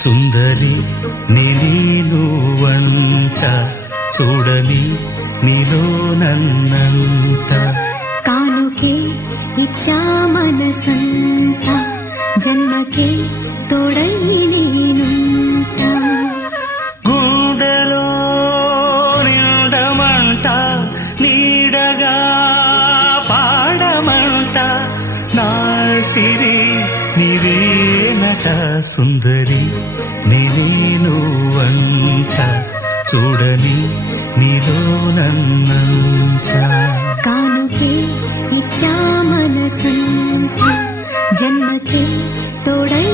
సుందరి నేను వంట చూడని నీలో నన్నంట కానుకే ఇచ్చా మనసంత జన్మకే తోడై నేనుంట గుండెలో నిండమంట నీడగా పాడమంట నా సిరి నీవేనట సుందరి నేను వంట చూడని నీలో నన్నంత కానుకే ఇచ్చా మనసంత జన్మకే తోడై